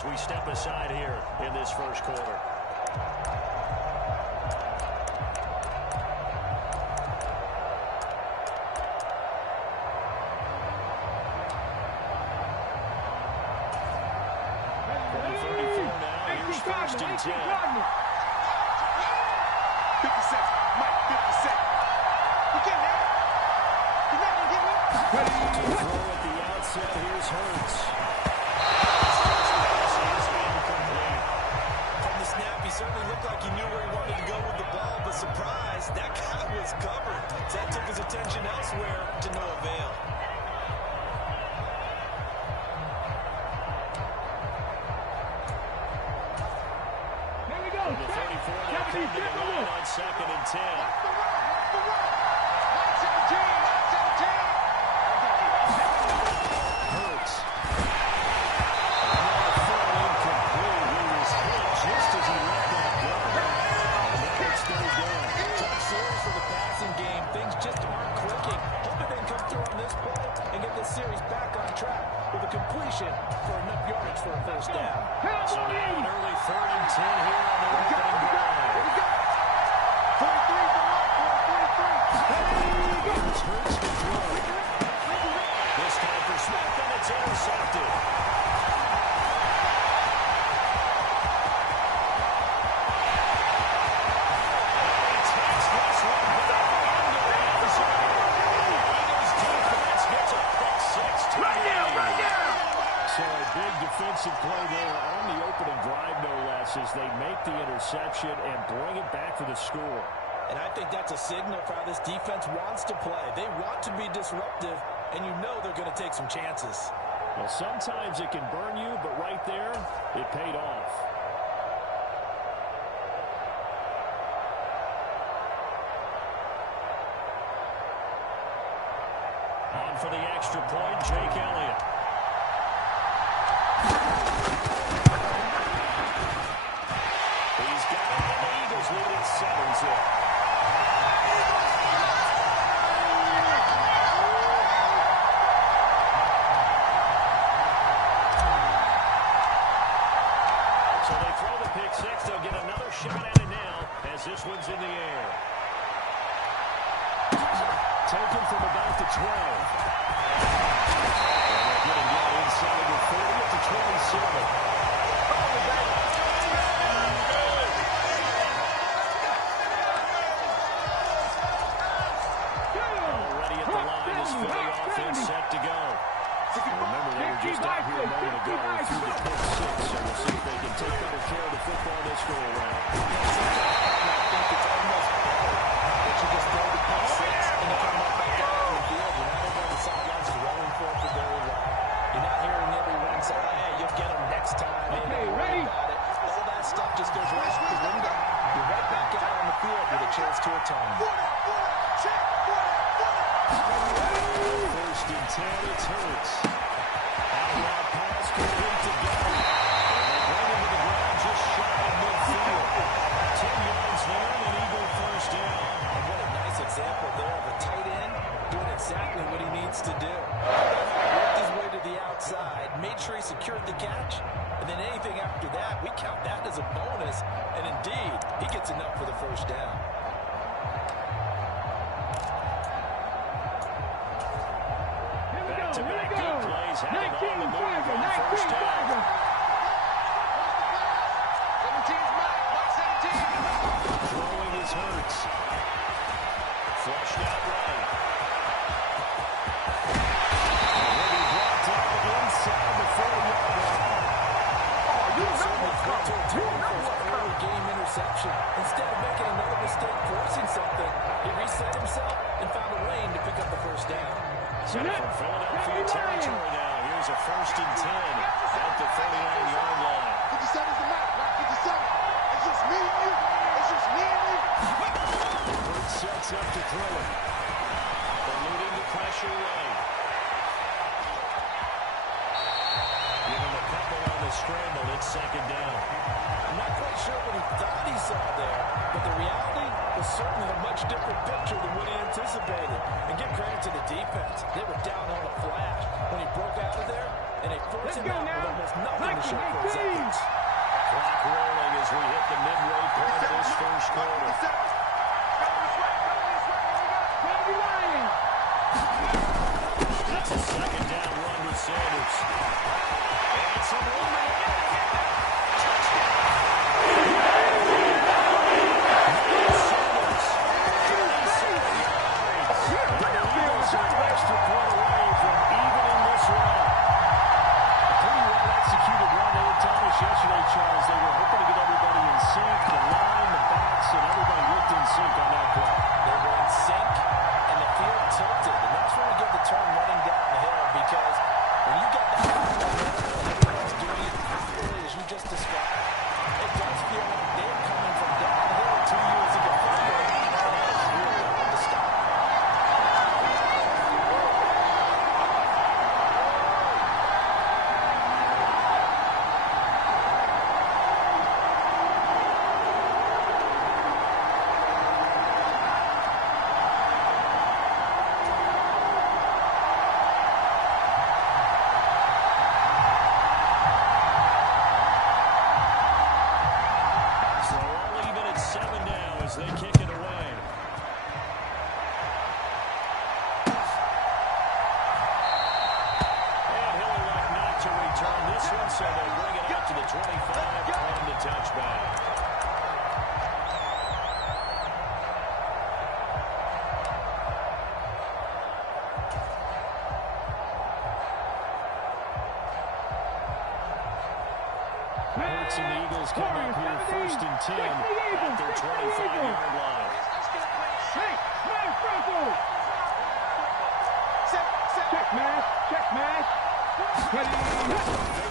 as we step aside here in this first quarter. First and 10. 50 cents. Mike, 50 cents. You can't have it. You're not going to get me. Throw at the outset. Here's Hurts. From the snap, he certainly looked like he knew where he wanted to go with the ball, but surprise, that guy was covered. That took his attention elsewhere to no avail. On second and 10. Hurts. Another throw incomplete. He was hit just as he let that go. Now it's third down. Tough series for the passing game. Things just aren't clicking. Hoping they can come through on this play and get this series back on track with a completion for enough yardage for a first down. So now an early third and 10 here on the opening drive. Hurts to throw. This time for Smith, and it's intercepted. He takes this one back into the end zone. Eagles defense gets a pick six to right now. So a big defensive play there on the opening drive, no less, as they make the interception and bring it back for the score. And I think that's a signal for how this defense wants to play. They want to be disruptive, and you know they're going to take some chances. Well, sometimes it can burn you, but right there, it paid off. On for the extra point, Jake Elliott. He's got it, and the Eagles lead it 7-0. This one's in the air. Taken from about the 12. And they're getting down inside the 30 at the 27. Already at the line is for the offense set to go. Remember, they were just out here a moment ago through the pick six, so we'll see if they can take better care of the football this go around. Chance to atone. First and 10, it's Hurts. Out pass complete to Gary. And they bring him to the ground just shy of midfield. 10 yards there, and an Eagle first down. And what a nice example there of a tight end doing exactly what he needs to do. Worked his way to the outside, made sure he secured the catch, and then anything after that, we count that as a bonus. And indeed, he gets enough for the first down. Back-to-back good plays, having on the move on first down. 17's Mike, 17. Throwing his Hurts. Flushed out right. Already brought down inside the 40-yard line. Early game interception. Instead of making another mistake, forcing something, he reset himself and found a lane to pick up the first down. Set it from Philadelphia territory now. Here's a first and 10 at the 39-yard line. 57's the mark, right? 57. It's just me and you. It's just me and you. Hurts sets up to throw it. Eluding the pressure right. Giving a couple on the scramble. It's second down. I'm not quite sure what he thought he saw there, but the reality was certainly a much different picture than what he anticipated. And give credit to the defense. They were down on a flash when he broke out of there, and a first starts him out with almost nothing to show for his efforts. Clock rolling as we hit the midway point of this first quarter. That's a second down run with Sanders. And some room. Yesterday, Charles, they were hoping to get everybody in sync, the line, the backs, and everybody looked in sync on that play. They were in sync, and the field tilted, and that's when we get the term running down the hill, because when you get that momentum and everyone's doing it properly, as you just described, it does feel like they're coming from downhill 2 years ago. And that is really hard to stop. They kick it away. And he'll elect not to return this one, so they bring it out to the 25 on the touchback. Hurts and the Eagles come up here first and 10 at their 25-yard line. Check match. Fake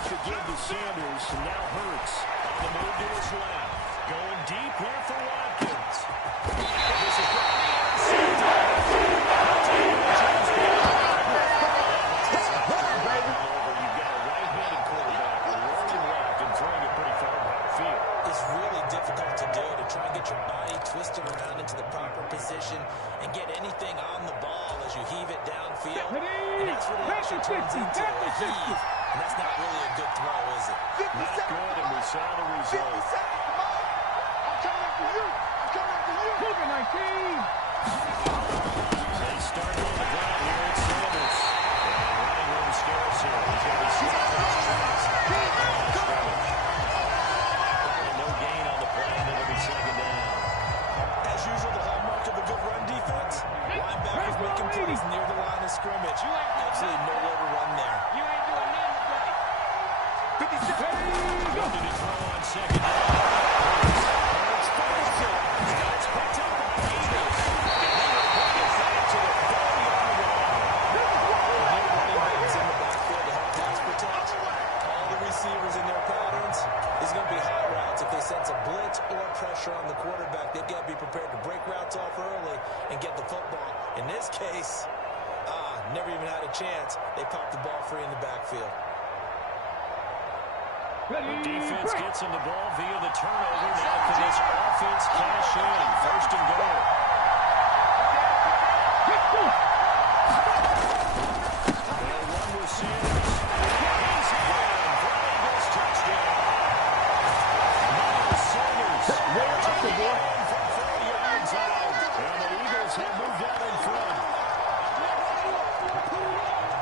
the give to Sanders, and now Hurts on the move to his left. Going deep here for Watkins. This is You've got a right-handed quarterback rolling left and throwing it pretty far downfield. It's really difficult to do, to try and get your body twisted around into the proper position and get anything on the ball as you heave it downfield. And that's what it actually turns into, a heave. And that's not really a good throw, is it? Not good, and we saw the result. I'm coming after you. Keep it 19. They start on the ground here at Sanders. Running room scarce here. He's going to be stopped in his tracks. No gain on the play, and it'll be second down. As usual, the hallmark of a good run defense, linebackers making plays near the line of scrimmage. Absolutely nowhere to run there. You ain't doing nothing today. 57. Looking to throw on second down. Hurts throws it. It's picked up by the Eagles. Bring it back to the 40-yard line. Running backs in the backfield to help pass protect. All the receivers in their patterns. These are going to be hot routes. If they sense a blitz or pressure on the quarterback, they've got to be prepared to break routes off early and get the football. In this case, never even had a chance. They popped the ball free in the backfield. The defense gets him the ball via the turnover. Now can this offense cash in? First and goal. They'll run with Sanders. He's in for an Eagles touchdown. Miles Sanders. Taking on from 40 yards out. And the Eagles have moved out in front.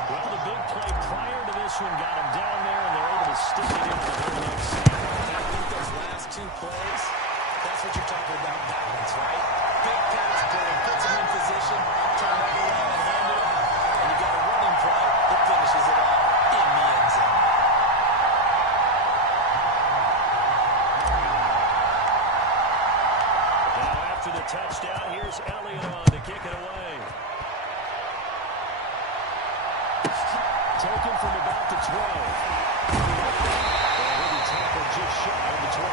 Well, the big play prior to this one got him down there, and they're able to stick it in on the very next snap. I think those last two plays, that's what you're talking about, balance, right? Big pass play, puts him in position, turn right around and hand it off. And you got a running play that finishes it off in the end zone. Now after the touchdown, here's Elliott on to kick it away. Taken from about the 12. And he'll be tackled just shy of the 25.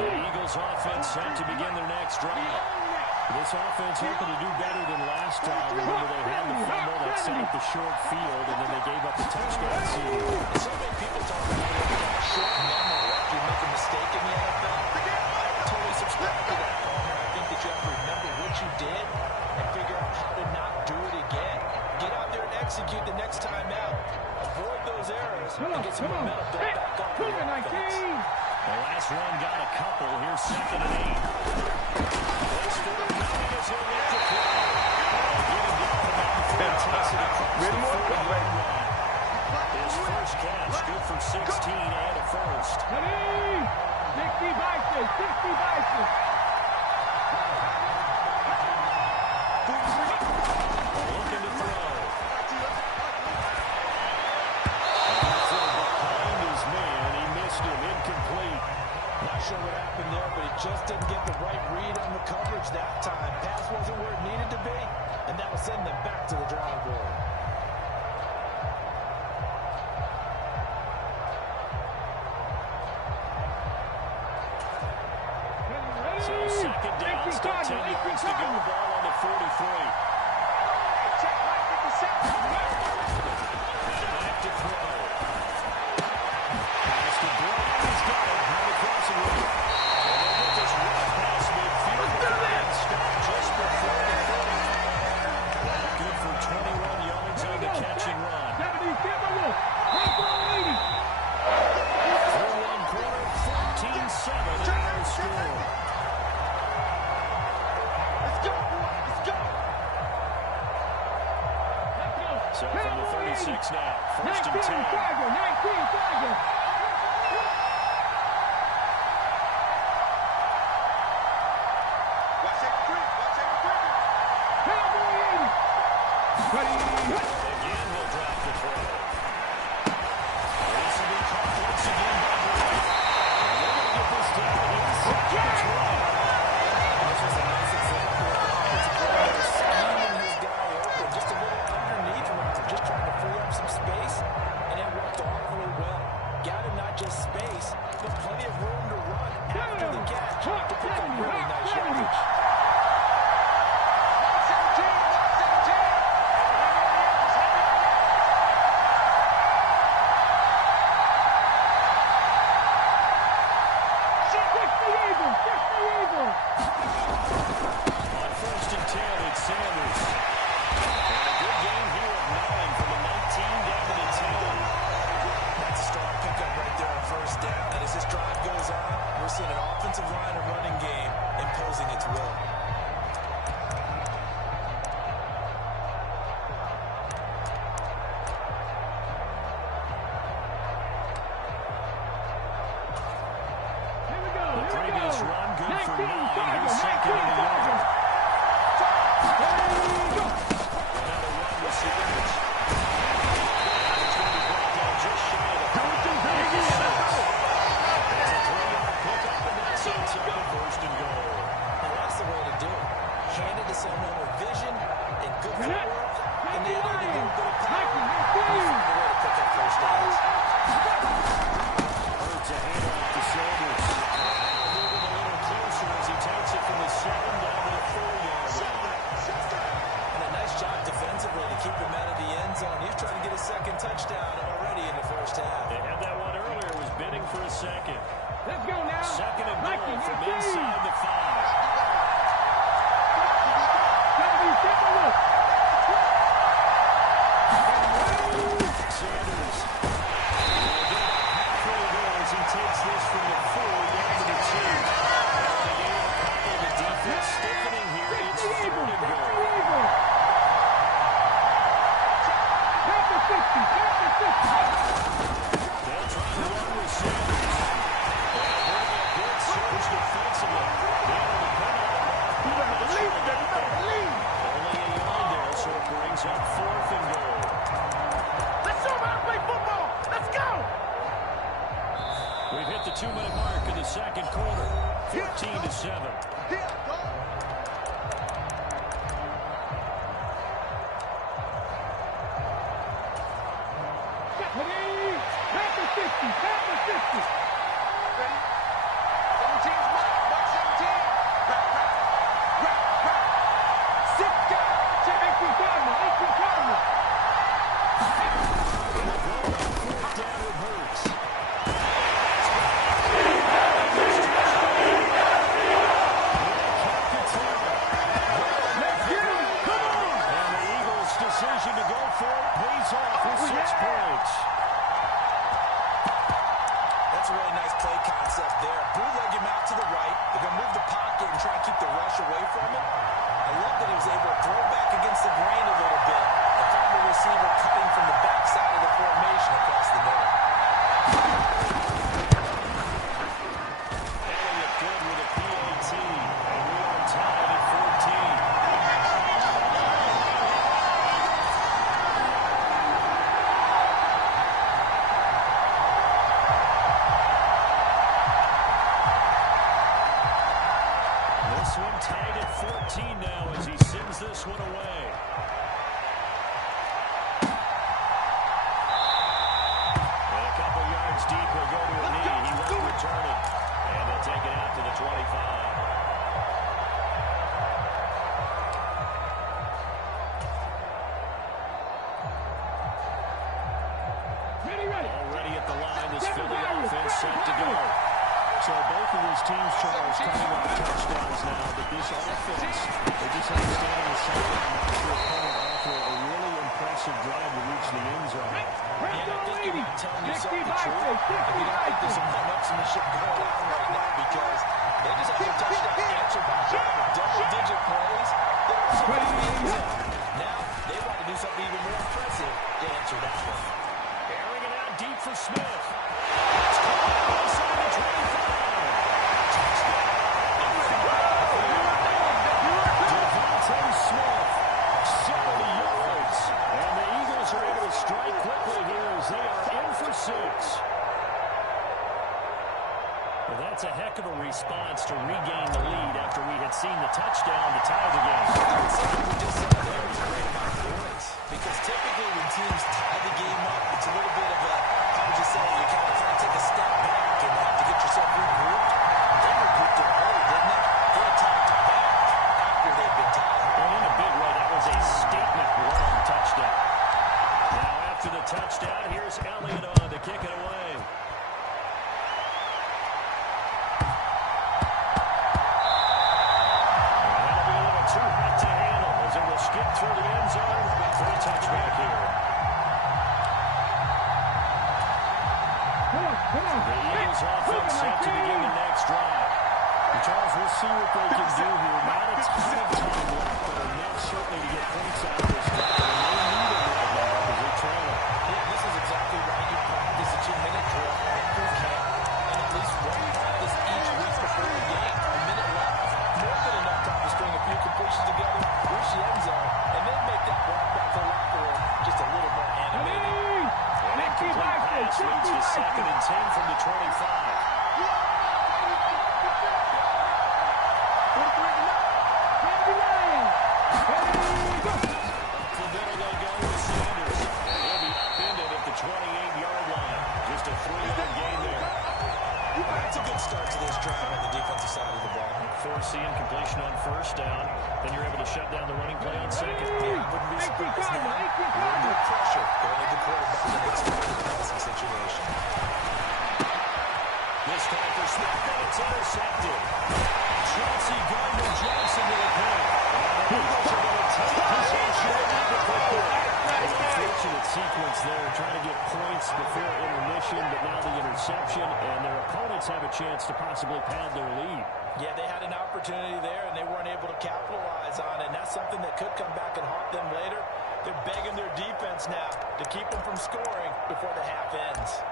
The Eagles offense set to begin their next drive. This offense hoping to do better than last time. Remember, they had the fumble that set up the short field, and then they gave up the touchdown and get some momentum built back up for the offense. The last one got a couple. Here's 2nd and 8. Close to the money as he'll look to throw. Get him down the mountain. Takes it across the 40-yard line. His first catch, good for 16 and a first. 60 bases, 60 bases. Looking to throw. Behind his man, he missed him, incomplete. Not sure what happened there, but he just didn't get the right read on the coverage that time. Pass wasn't where it needed to be, and that will send them back to the drawing board. So 2nd down, still 10 yards to go. Ball on the 43. Check right at the center. Back to throw. Pass to Brown. He's got it. Right across the road. And they'll get this right past midfield. And stop just before the 30. Good for 21 yards on the catch and run. 4 1 quarter, 14-7 our score. So from the 36 now, 1st and 10. Again, he'll drop the throw. This will be caught once again by Brown. And they're going to get this down inside the 20. This was a nice example of the offensive player scheming his guy open, just a little underneath him, just trying to free up some space, and it worked awfully well. Got him not just space, but plenty of room to run after the catch to pick up really nice yardage. On 1st and 10, it's Sanders. And a good game here of 9 from the 19 down to the 10. That's a strong pickup right there on 1st down. And as this drive goes on, we're seeing an offensive line and running game imposing its will. The previous run, good for 9. Here's 2nd and 11. Another run with Sanders. It's going to be brought down just shy of the 36. It's a 3-yard pickup, and that's inside 1st and goal. And that's the way to do it. Hand it to someone with vision and good footwork, and they have a little bit of power. You find a way to pick up 1st downs. Hurts a handoff to Sanders. Moving a little closer as he takes it from the 7 down to the 4-yard line. And a nice job defensively to keep him out of the end zone. He's trying to get a 2nd touchdown already in the 1st half. They had that one earlier. Was bidding for a 2nd. Let's go now. 2nd and goal from inside the 5. Sanders. Will get about halfway there as he takes this from the 4 down to the 2. And they gave a couple. The defense stiffening here. It's 3rd and goal. They'll try to run with Sanders. They're a good surge defensively. They able to put on the mark. Only a yard there, so it brings up 4th and goal. Let's show them how to play football. Let's go. We've hit the 2-minute mark in the 2nd quarter. 14-7. Down with Hurts. Can't control So both of these teams, Charles, coming off touchdowns now, but this offense, they just have to stand on the sideline and watch their opponent offer a really impressive drive to reach the end zone. Yeah, I think you're not telling yourself the truth if you don't think there's some momentum in the ship going on right now, because they just had their touchdown answered by double-digit plays that are also going to be in the zone. Now, they want to do something even more impressive to answer that one. Airing it out deep for Smith. It's caught outside the 25. Touchdown. Devontae Smith, 70 yards. And the Eagles are able to strike quickly here as they are in for 6. Well, that's a heck of a response to regain the lead after we had seen the touchdown to tie the game. We just saw there was a great amount of points, because typically when teams tie the game up, it's a little bit of a, how would you say, you kind of try to take a step back and have to get yourself regrouped. They regrouped in a hurry, didn't they? They attacked back after they'd been tied. Well, in a big way, that was a statement long touchdown. Now after the touchdown, here's Elliott on to kick it away. Skip through the end zone for a touchback here. The Eagles offense set to begin the next drive. And Charles, we'll see what they can do here. Not a ton of time left, but enough certainly to get points out of this drive. And they need them right now as they trail it. Yeah, this is exactly right. You practice a 2-minute drill at boot camp, and at least one practice each week before the game. A minute left, more than enough time to string a few completions together, reach the end zone, and then make that walk back to the locker room just a little more animated. An incomplete pass leads to 2nd and 10 from the 25. The middle they go with Sanders. He'll be upended at the 28-yard line. Just a 3-yard gain there. That's a good start to this drive on the defensive side of the ball. Forcing completion on 1st down. Then you're able to shut down the running play on 2nd. Yeah, wouldn't be surprised now. A little bit of pressure going to the quarterback in the extended passing situation. This time for Smith, and it's intercepted. Chauncey Gardner-Johnson to the pick. The Eagles are going to take possession of the football. An unfortunate sequence there, trying to get points before intermission, but now the interception, and their opponents have a chance to possibly pad their lead. Yeah, they had an opportunity there, and they weren't able to capitalize on it, and that's something that could come back and haunt them later. They're begging their defense now to keep them from scoring before the half ends.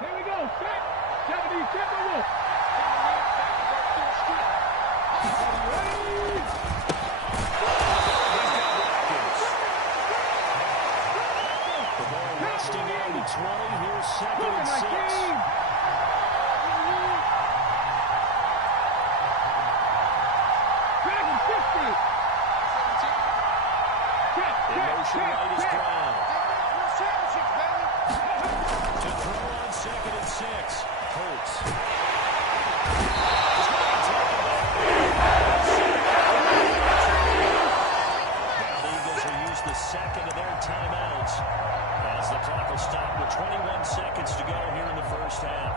Here we go, set. 70, Timberwolves. The ball resting on the 20. Here's 2nd and 6. Dragon 50. In motion right is Brown. To throw on 2nd and 6. Hurts. Now the Eagles will use the 2nd of their timeouts as the clock will stop with 21 seconds to go here in the 1st half.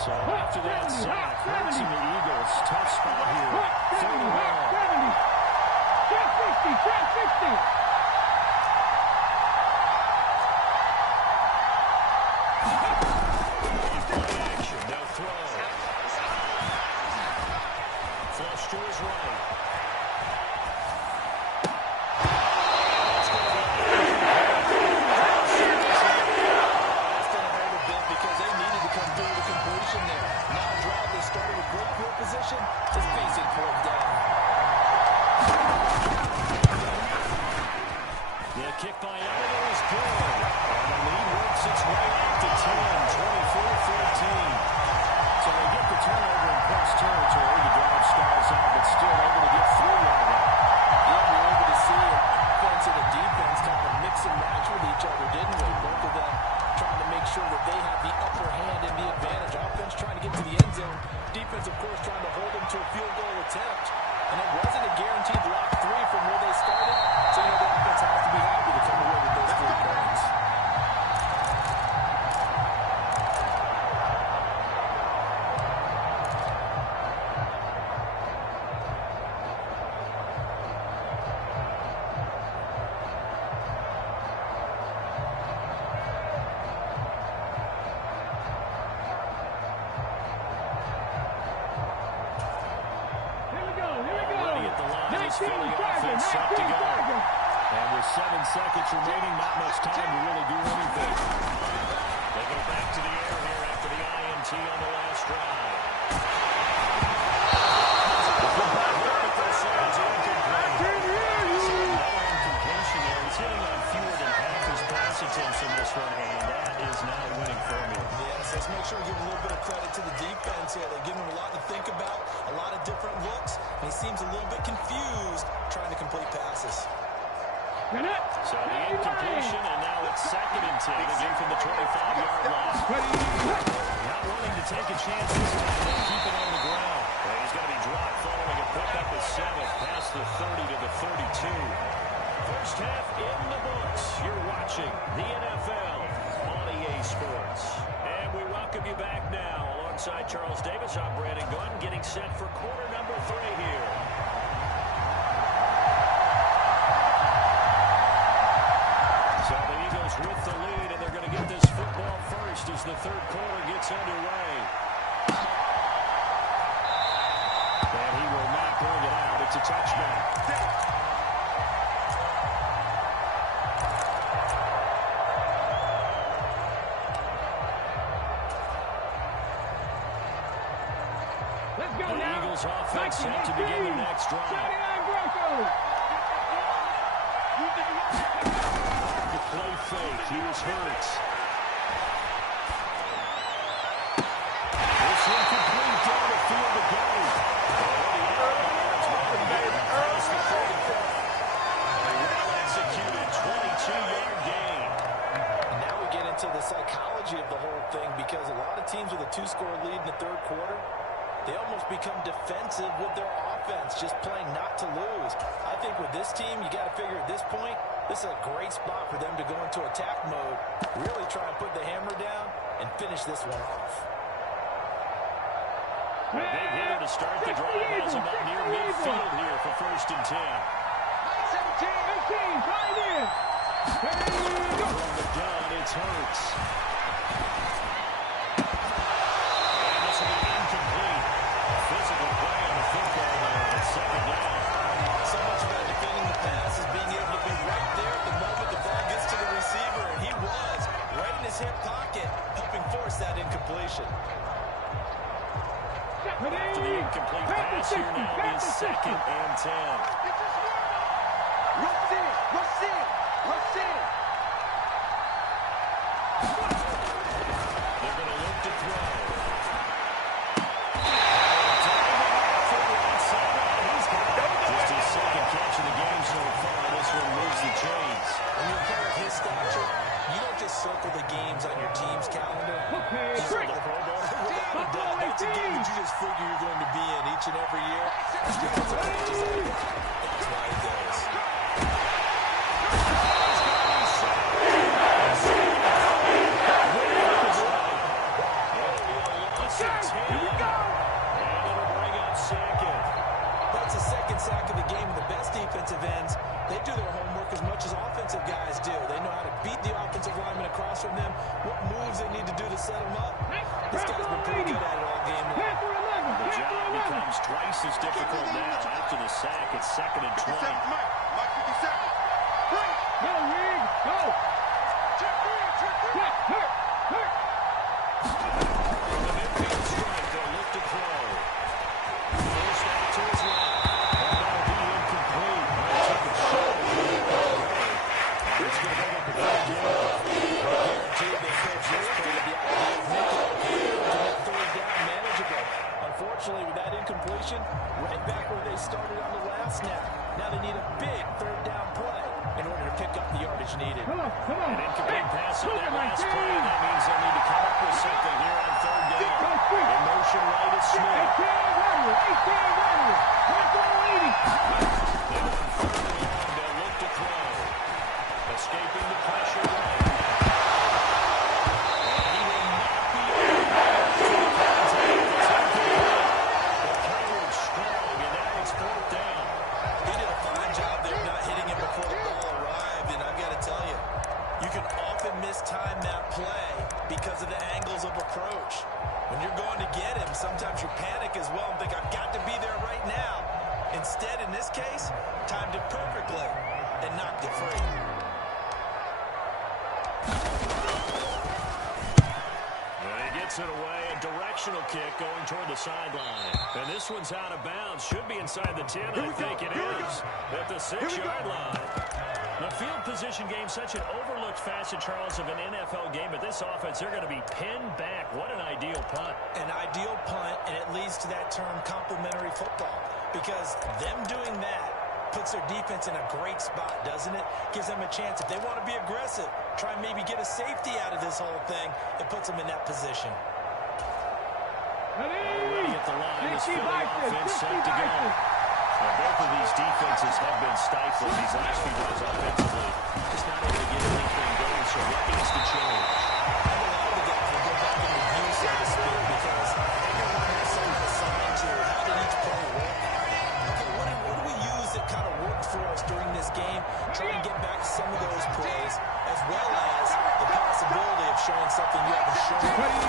So after that sack, Hurts and the Eagles, tough spot here. 3rd and long. 50, 50. Play action, no throw. Flush to his right. That's going to be Hurt a bit because they needed to come through the completion there. Now a drive that started with great field position is facing fourth down. set to go. And with 7 seconds remaining, not much time to really do anything. They go back to the air here after the INT on the last drive. He's hitting on fewer than half his pass attempts in this one, and that is not a winning formula. Yes, let's make sure we give a little bit of credit to the defense here. They give him a lot to think about, a lot of different looks, and he seems a little bit confused trying to complete passes. So the incompletion, and now it's 2nd and 10, again from the 25-yard line. Not wanting to take a chance this time, they keep it on the ground. And he's going to be dropped following a pickup of 7 past the 30 to the 32. First half in the books. You're watching the NFL on EA Sports. And we welcome you back now. Alongside Charles Davis, I'm Brandon Gunn, getting set for quarter number 3 here. So the Eagles with the lead, and they're going to get this football first as the third quarter gets underway. And he will not bring it out. It's a touchdown. Offense set to begin the next drive. The play fake. Here's Hurts. This incomplete down the field to go. Well executed 22-yard gain. And now we get into the psychology of the whole thing, because a lot of teams with a 2-score lead in the third quarter, they almost become defensive with their offense, just playing not to lose. I think with this team, you got to figure at this point, this is a great spot for them to go into attack mode, really try and put the hammer down and finish this one off. A big hitter to start the drive has him up near midfield here for 1st and 10. 17, 18, right in. From the gun, it's Hurts. And this will be incomplete. Physical play on the football there at 2nd down. So much about defending the pass is being able to be right there at the moment the ball gets to the receiver, and he was right in his hip pocket, helping force that incompletion. After the incomplete pass here now is 2nd and 10. Rush in, rush in, rush in. They're going to look to throw. Just his 2nd catch of the game so far. This one moves the chains. When you're a player of his stature, you don't just circle the games on your team's calendar. Without a doubt, that's a game that you just figure you're going to be in each and every year. That's defensive coaches like that. That's why he does. Here we go. And it'll bring up 2nd. That's the 2nd sack of the game, and the best defensive ends, they do their homework as much as offensive guys do. They know how to beat the offensive lineman across from them, what moves they need to do to set them up. This guy's been pretty good at it all game long. The job becomes twice as difficult now after the sack. It's 2nd and 20. Mike, 50 seconds. Go, Reed, go. Check, hurt. From the midfield strike, they'll look to throw. First out to his right. And that'll be incomplete. He took a shot. It's going to bring up the 3rd down. Guaranteed they coach this play to be ideal for Nico to make 3rd down manageable. Unfortunately, with that incompletion, right back where they started on the last snap. Now they need a big 3rd down play in order to pick up the yardage needed. Come on. An incomplete pass on that last play. That means they'll need to come up with something here on 3rd down. In motion right is Smith. 18 running. Back on 80. They'll look to throw. Escaping the pressure right. And he will not be able to the contact. It's incomplete. The coverage strong, and that is 4th down. He did a fine job there not hitting him before the ball arrived, and I've got to tell you, you can often mistime that play because of the angles of approach. When you're going to get him, sometimes you panic as well and think, I've got to be there right now. Instead, in this case, timed it perfectly. Puts it away. A directional kick going toward the sideline. And this one's out of bounds. Should be inside the 10. I think it is. At the 6-yard line. The field position game, such an overlooked facet, Charles, of an NFL game. But this offense, they're going to be pinned back. What an ideal punt. An ideal punt, and it leads to that term complementary football. Because them doing that puts their defense in a great spot, doesn't it? Gives them a chance. If they want to be aggressive, try and maybe get a safety out of this whole thing, it puts them in that position. Already at the line, this Philly offense set to go. Now, both of these defenses have been stifled these last few days offensively. Just not able to get anything going, so what needs to change? I think a lot of the guys will go back and review, so to speak, because everyone has something assigned to how did each play work. Okay, what do we use that kind of worked for us during this game? Try and get back to some of those plays, as well as the possibility of showing something you haven't shown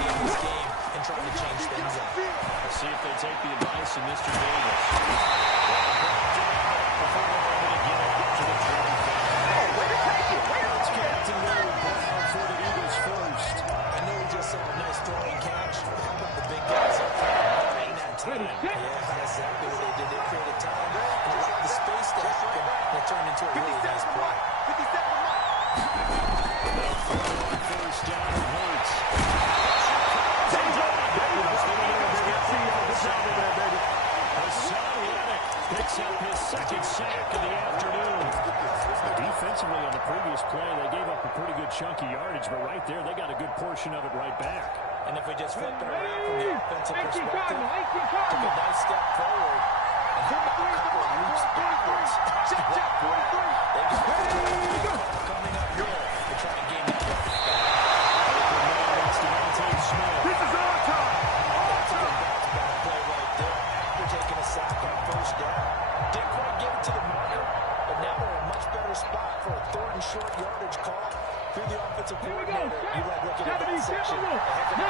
in this game and trying to change things up. Let's see if they take the advice of Mr. Davis. Before they're able to get out to the 25. It's Captain Larry Brown for the Eagles first. I know we just saw a nice throwing catch. How about the big guys up there buying that time? Yeah, that's exactly what they did. They created time and allowed the space to happen, and it turned into a really nice play. 57 First down and Hurts. Hassan Reddick picks up his second sack of the afternoon. Defensively on the previous play, they gave up a pretty good chunk of yardage, but right there, they got a good portion of it right back. And if we just flip it around from the offensive perspective, took a nice step forward, and how about a couple of leaps backwards? They got coming up here to try and gain that yardage back. This is our time. That's a good back-to-back play right there. They're taking a sack on first down. Didn't quite get it to the marker, but now they're in a much better spot for a third and short yardage call through the offensive coordinator. You like looking at that section. A heck of a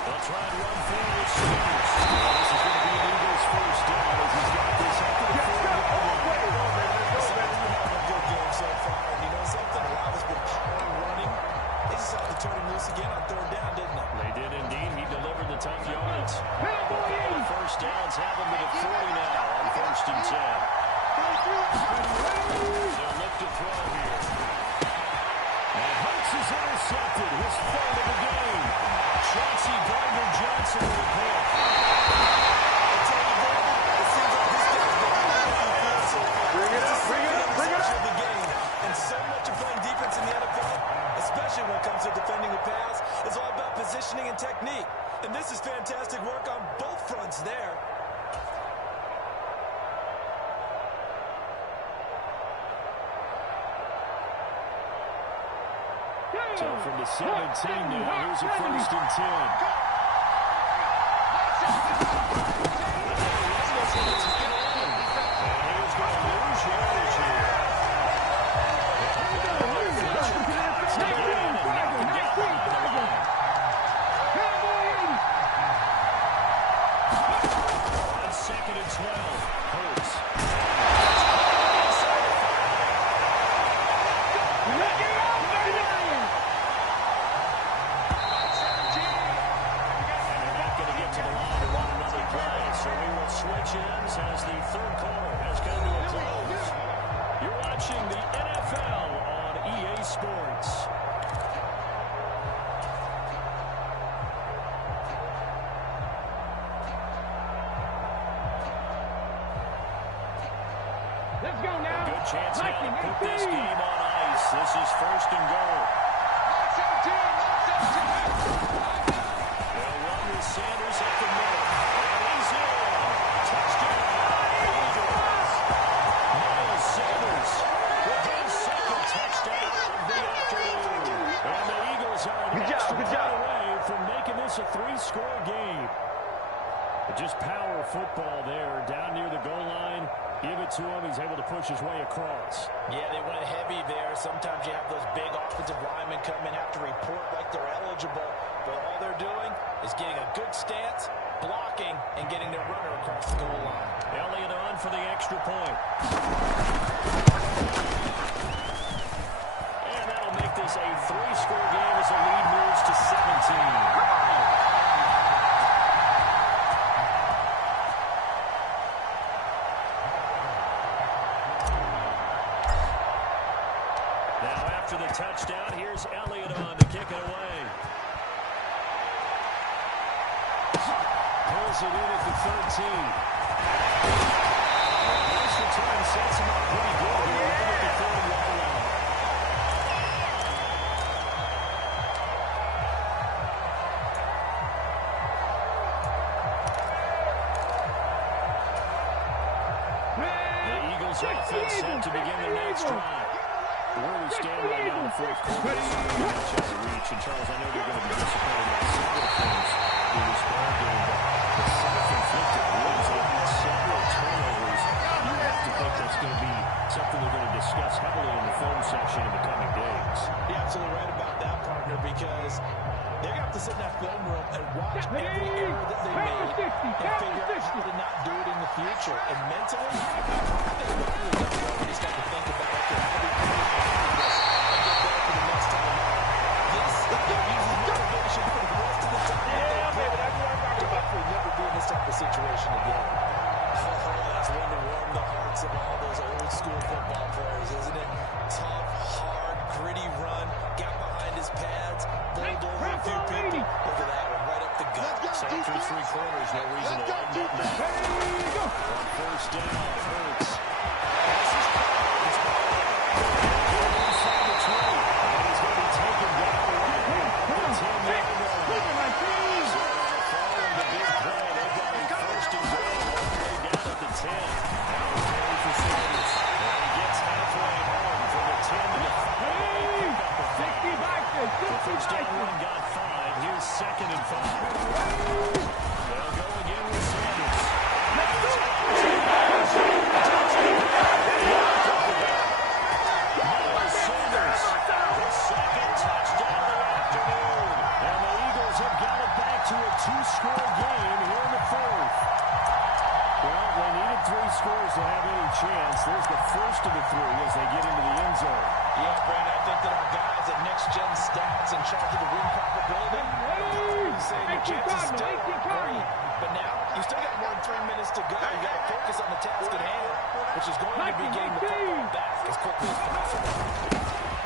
They'll try and run forward with Sanders. This is going to be an Eagles first down as he's got this up to the 40-yard line. a good game so far. And you know something? A lot has been power running. They just had to turn him loose again on third down, didn't they? They did indeed. He delivered the tough yards. First downs have him at 40 now on first and 10. They'll look to throw here. And Hurts is intercepted. His third of the game. Chauncey Gardner-Johnson with a pick. The game. And so much of playing defense in the NFL, especially when it comes to defending the pass, is all about positioning and technique. And this is fantastic work on both fronts there. So from the 17 now, here's a first and 10. Second and 12. Hurts. Switch ends as the third quarter has come to a close. You're watching the NFL on EA Sports. Let's go now. A good chance now to put this game on ice. This is first and goal. They'll run with Sanders at the middle. And he's in. Touchdown, Eagles. Miles Sanders with his second touchdown of the afternoon. And the Eagles are an extra point away from making this a three-score game. But just power football there down near the goal line. Give it to him. He's able to push his way across. Yeah, they went heavy there. Sometimes you have those big offensive linemen come in, have to report like they're eligible. But all they're doing is getting a good stance, blocking, and getting their runner across the goal line. Elliott on for the extra point. And that'll make this a 3 Now after the touchdown, here's Elliott on to kick it away. Pulls it in at the 13. Nice return sets him up pretty good here at the 30-yard line. The Eagles offense set to begin their next drive. Where we stand right now in the fourth quarter, this is very much out of reach. And Charles, I know they're going to be disappointed about several things in this ball game, but the self-inflicted wounds, they had several turnovers. You have to think that's going to be something they're going to discuss heavily in the film section in the coming days. You're absolutely right about that, partner, because they're going to have to sit in that film room and watch every error that they made and figure out how to not do it in the future. And mentally, they just got to think about, okay, how do we do this and get better for the next time out? This uses motivation for the rest of the time. Yeah, baby, that's what I'm talking about. We'll never be in this type of situation again. Oh, that's one to warm the hearts of all those old school football players, isn't it? Tough, hard, gritty run, got behind his pads, bowled over a few people. Look at that one, right up the gut. Second through three quarters, no reason to hold that back. On first down, Hurts. Inside the 20, and he's going to be taken down around the 10-yard line. So following the big play, they've got a first and goal all the way down at the 10. Now carry for Sanders. And he gets halfway home from the 10 to the 5. The first down run got 5. Here's second and 5. They'll go again with Sanders. Miles Sanders, the second touchdown of the afternoon. And the Eagles have got it back to a 2-score game here in the fourth. Well, they needed 3 scores to have any chance. There's the first of the 3 as they get into the end zone. Yeah, Brandon, I think that our guys at Next Gen Stats in charge of the win probability say your chances still aren't great. But now, you still got more than 3 minutes to go. You got to focus on the task at hand, which is going to be getting the football back as quickly as possible.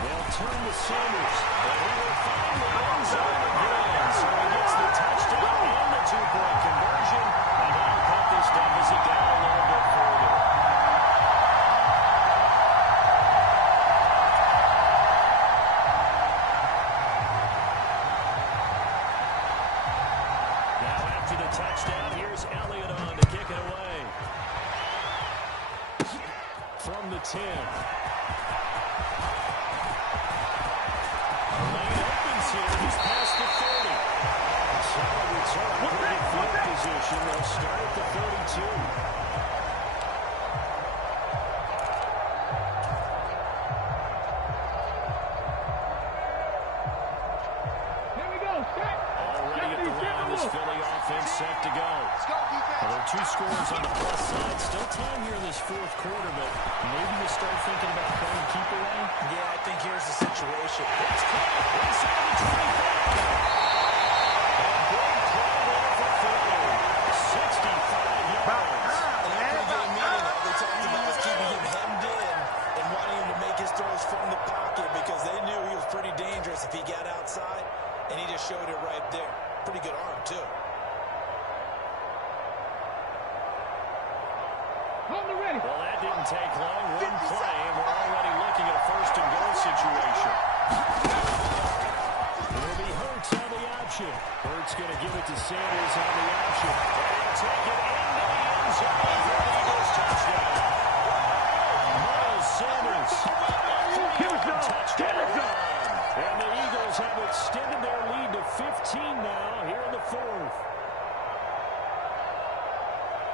They'll turn to Sanders, and he will find the end zone again. So he gets the touchdown and the 2-point conversion, and he'll cut this deficit down a little bit further. Touchdown. Here's Elliott on to kick it away. From the 10. Lane opens here. He's past the 30. Solid return. Good field position. They'll start at the 32. Philly offense set to go. Well, there are 2 scores on the plus side. Still time here in this fourth quarter, but maybe you start thinking about playing keep away. Yeah, I think here's the situation. It's caught inside the 25. A big play there for Philly. 65 yards. In that pregame meeting, all they talked about was keeping him hemmed in and wanting him to make his throws from the pocket because they knew he was pretty dangerous if he got outside, and he just showed it right there. Pretty good arm, too. Well, that didn't take long. One play, and we're already looking at a first and goal situation. It'll be Hurts on the option. Hurts going to give it to Sanders on the option. They'll take it into the end zone for the Eagles touchdown. Miles Sanders. 3-yard touchdown run. And the Eagles have extended their lead to 15 now here in the fourth.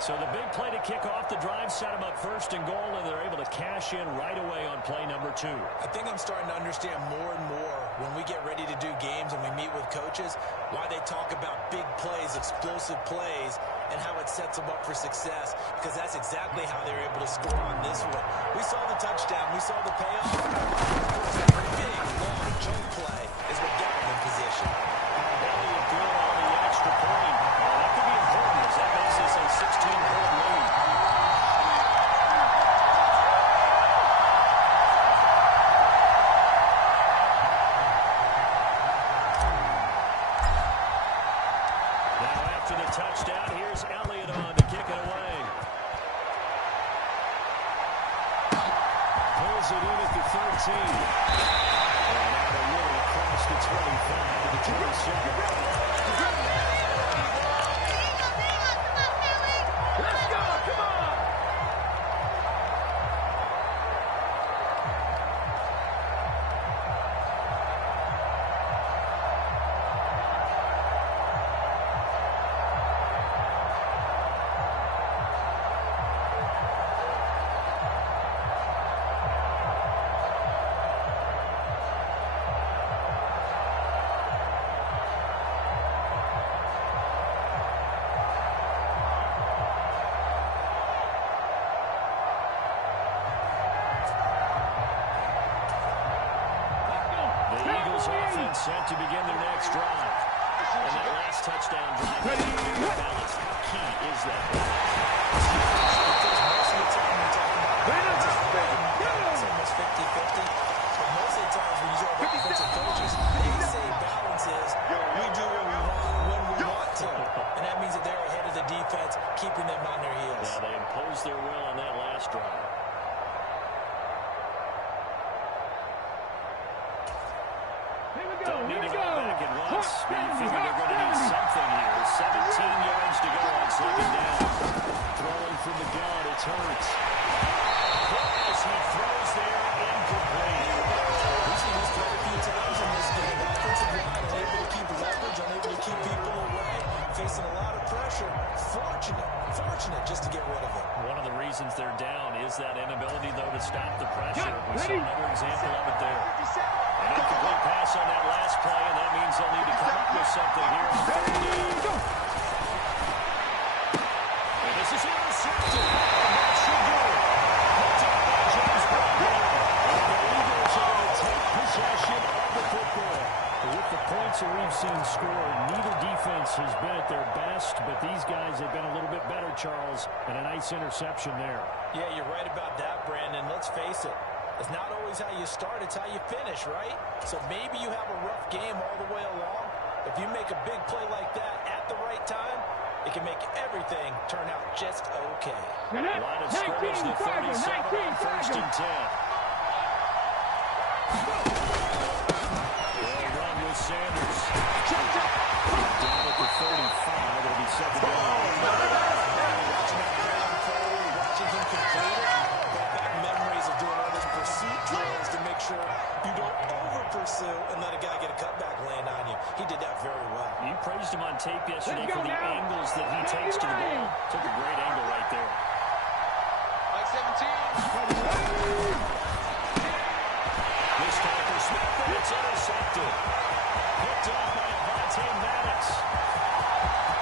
So the big play to kick off the drive set them up first and goal, and they're able to cash in right away on play number 2. I think I'm starting to understand more and more when we get ready to do games and we meet with coaches why they talk about big plays, explosive plays, and how it sets them up for success, because that's exactly how they're able to score on this one. We saw the touchdown. We saw the payoff. That big, long chunk play is what got them in position. Elliott good on the extra point. That could be important as that makes this a 16-point lead. the 27. Let's go, come on! Offense set to begin their next drive. And that last touchdown drive, balance. How key is that? It's almost 50-50. But most of the times when you talk about offensive coaches, they say balance is we do what we want when we want to. And that means that they're ahead of the defense, keeping them on their heels. Yeah, they imposed their will on that last drive. Don't need to go back at once, but you figure they're going to need something here. 17 yards to go on second down. Throwing from the gun, it's Hurts. As he throws there, incomplete. We've seen this throw a few times in this game. Offensive line unable to keep leverage, unable to keep people away, facing a lot of pressure. Fortunate just to get rid of it. One of the reasons they're down is that inability, though, to stop the pressure. We saw another example of it there. An incomplete pass on that last play, and that means they'll need to come up with something here on third down. And this is intercepted. And that should do it. Picked up by James Bradbury. And the Eagles are going to take possession of the football. With the points that we've seen scored, neither defense has been at their best, but these guys have been a little bit better, Charles, and a nice interception there. Yeah, you're right about that, Brandon. Let's face it. It's not always how you start, it's how you finish, right? So maybe you have a rough game all the way along. If you make a big play like that at the right time, it can make everything turn out just okay. Line of scrimmage, the 37 on first and 10. They'll run with Sanders. Down at the 35, it'll be second down. Watching that ground forward, watching him complete it, brought back memories of doing all those pursuit drills to make sure you don't over-pursue and let a guy get a cutback land on you. He did that very well. You praised him on tape yesterday for the angles that he takes to the ball. Took a great angle right there. Like 17. This time for Smith, and it's intercepted. Picked off by Avonte Maddox.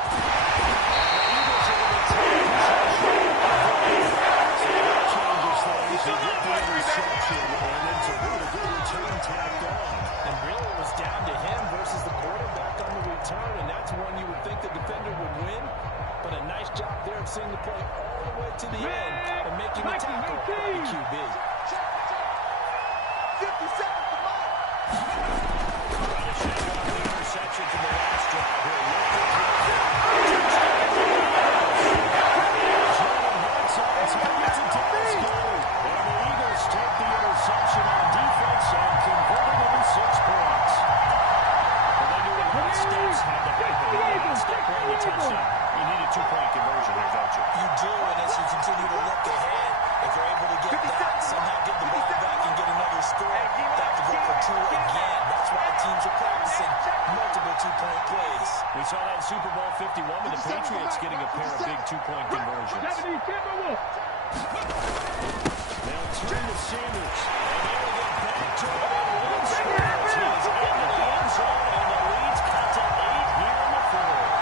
The Eagles are going to take possession. So that changes things. They get the interception, and then to put a good return tacked on. And really it was down to him versus the quarterback on the return, and that's when you would think the defender would win. But a nice job there of seeing the play all the way to the end and making the tackle by the QB. 50 seconds to Mike. Trying to shake off the interception from the last drive here. Jalen Hurts on target to Dallas Gold. And the Eagles take the interception on defense and convert it into 6 points. Well, they knew in what steps had to happen. Step one, the touchdown. You need a 2-point conversion here, don't you? You do, and as you continue to look ahead, if you're able to get that, somehow get the ball back and get another score, they have to go for 2 again. That's why teams are practicing multiple 2-point plays. We saw that in Super Bowl 51 with the Patriots getting a pair of big 2-point conversions. They'll turn to Sanders. And they will get back to it in one scrimmage. He's into the end zone, and the lead's cut to 8 here in the fourth.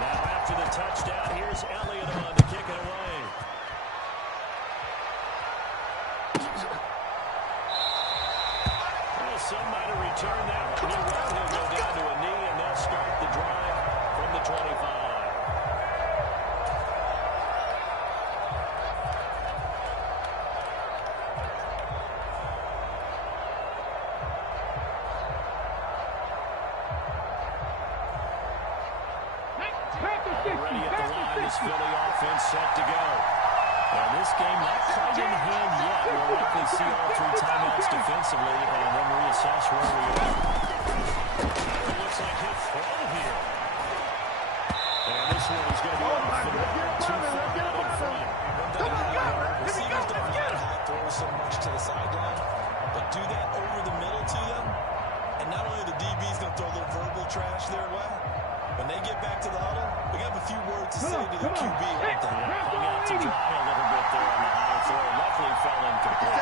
Now after the touchdown, here's Elliott on to kick it away. Well, some might have returned that one. He will. He'll go down to a knee, and they'll start the drive from the 25. this Philly offense set to go. And this game not quite in hand yet. We'll likely see all 3 timeouts defensively and then reassess where we are. It looks like he'll throw here. And this one is going to be off the mark. Too far out in front. Receivers don't have to high throw so much to the sideline, but do that over the middle to them. And not only the DB's going to throw a little verbal trash their way, when they get back to the huddle, we have a few words to say to the QB. Hung out to dry a little bit there on the high throw. Luckily fell incomplete.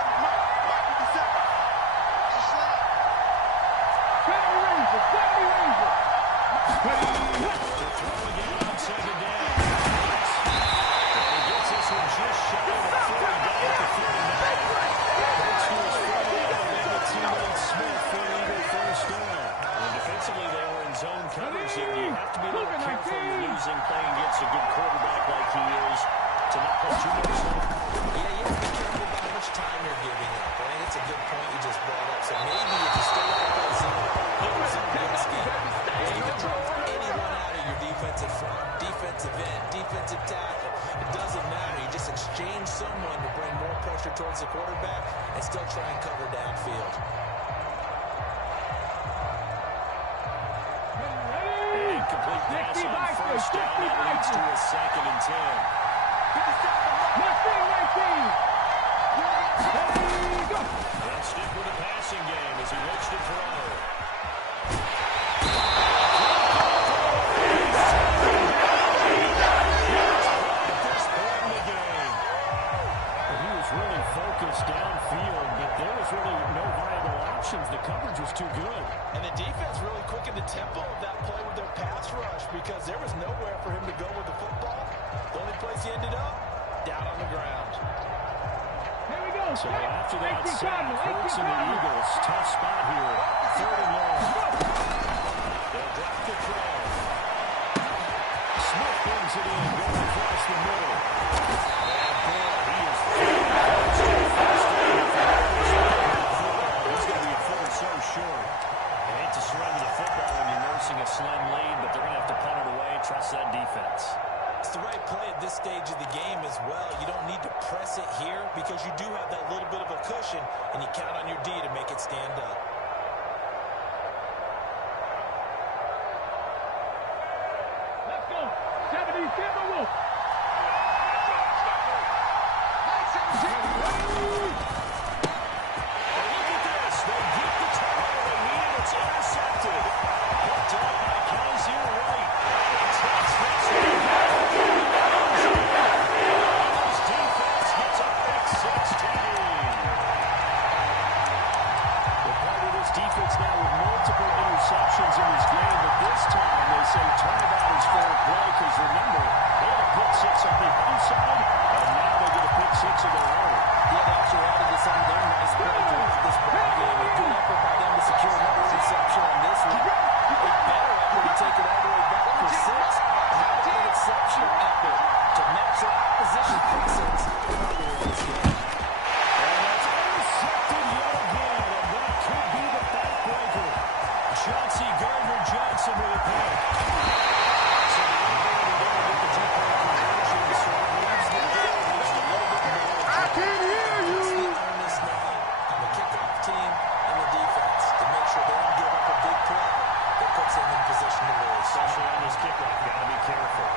Playing against a good quarterback like he is to not put too much on. Yeah, you have to be careful about how much time you're giving up. I think it's a good point you just brought up. So maybe if you stay out of that zone, you can drop anyone out of your defensive front, defensive end, defensive tackle. It doesn't matter. You just exchange someone to bring more pressure towards the quarterback and still try and cover downfield. Complete pass on first down. That leads to a 2nd and 10. They'll stick with the passing game as he looks to throw. This point in the game. He was really focused downfield, but there was really no viable options. The coverage was too good. And the defense really quickened the tempo of that play with their pass rush because there was nowhere for him to go with the football. The only place he ended up, down on the ground. Here we go. So after that sack, Hurts and the Eagles, tough spot here. 3rd and long. They'll drop the throw. Smith brings it in, going across the middle. And boy, he is close to the first down. He's going to be thrown so short. They hate to surrender the football when you're nursing a slim lead, but they're going to have to punt it away and trust that defense. It's the right play at this stage of the game as well. You don't need to press it here because you do have that little bit of a cushion, and you count on your D to make it stand up. Let's go. 70 Timberwolf. Look at this. They get the turnover they needed. It's intercepted. Picked up by Kaiser White. Takes this one. His defense gets a pick 6 TD. They're part of this defense now with multiple interceptions in this game, but this time they say turnabout is fair play because remember, they had a pick 6 on the other side, and now they get a pick 6 of their own. Yeah, they actually added to some of their nice play to this ball game. A good effort by them to secure another interception on this one. A better effort to take it all the way back for 6. How about an exceptional effort to match their opposition pick 6 all the way in this game. And that's intercepted yet again, and that could be the backbreaker. Chauncey Gardner-Johnson with a pick. So the inability there to get the two-point conversion sort of leaves the door just a little bit more. I can hear you. On this now on the kickoff team and the defense to make sure they don't give up a big play that puts them in position to lose. Especially on this kickoff, got to be careful.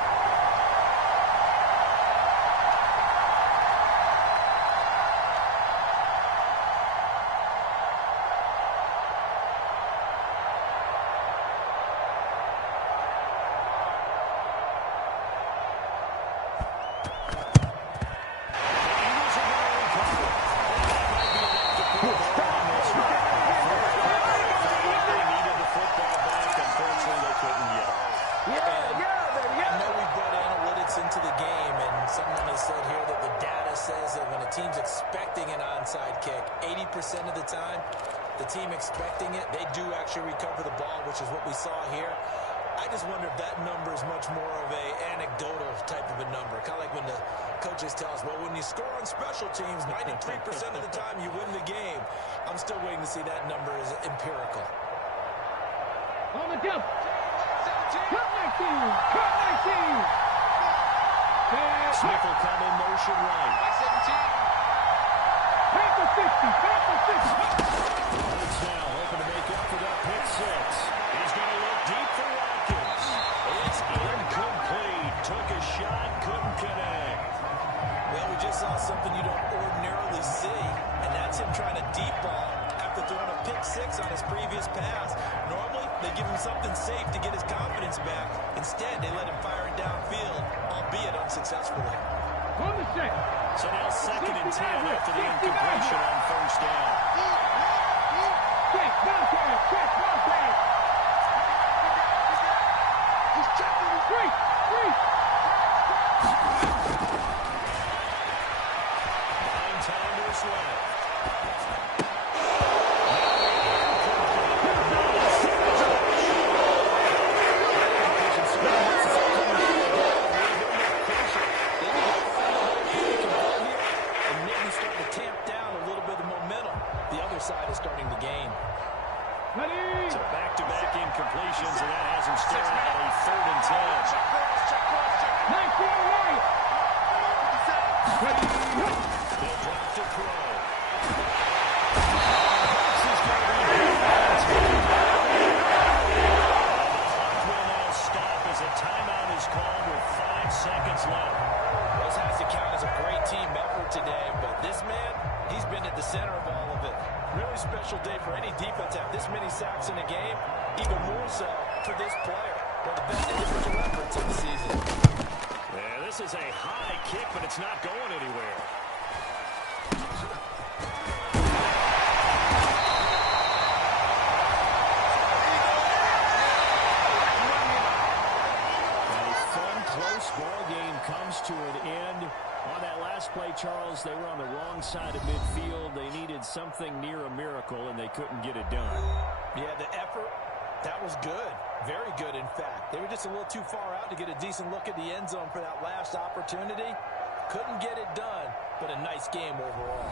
team's expecting an onside kick, 80% of the time, the team expecting it, they do actually recover the ball, which is what we saw here. I just wonder if that number is much more of a anecdotal type of a number. Kind of like when the coaches tell us, well, when you score on special teams, 93% of the time you win the game. I'm still waiting to see that number is empirical. On the jump. Cut 19. Cut 19. Smith will come in motion right. By 17. Back to 60. Back to 60. It's now hoping to make up for that pick six. He's going to look deep for Watkins. It's incomplete. Took a shot, couldn't connect. Well, we just saw something you don't ordinarily see, and that's him trying to deep ball after throwing a pick six on his previous pass. Normally, they give him something safe to get his confidence back. Instead, they let him fire it downfield, albeit unsuccessfully. On the set. So now 2nd and 10 after the incompletion on first down. Check, Wildcat. Check, Wildcat. He's checking his Three. Buying time to his left. Side is starting to gain. Ready. So back-to-back incompletions, and that has him staring at a 3rd and 10. 19 right. Ready. They'll drop to throw. The clock will now stop as a timeout is called with 5 seconds left. This has to count as a great team effort today, but this man, he's been at the center of all of it. Really special day for any defense to have this many sacks in a game, even more so for this player. One of the best individual efforts of the season. Yeah, this is a high kick, but it's not going anywhere. A fun, close ball game comes to an end. On that last play, Charles, they were on the wrong side of midfield. They needed something near a miracle, and they couldn't get it done. Yeah, the effort, that was good. Very good, in fact. They were just a little too far out to get a decent look at the end zone for that last opportunity. Couldn't get it done, but a nice game overall.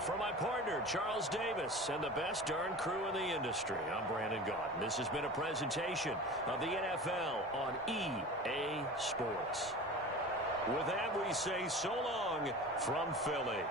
For my partner, Charles Davis, and the best darn crew in the industry, I'm Brandon Gaudin. This has been a presentation of the NFL on EA Sports. With that, we say so long from Philly.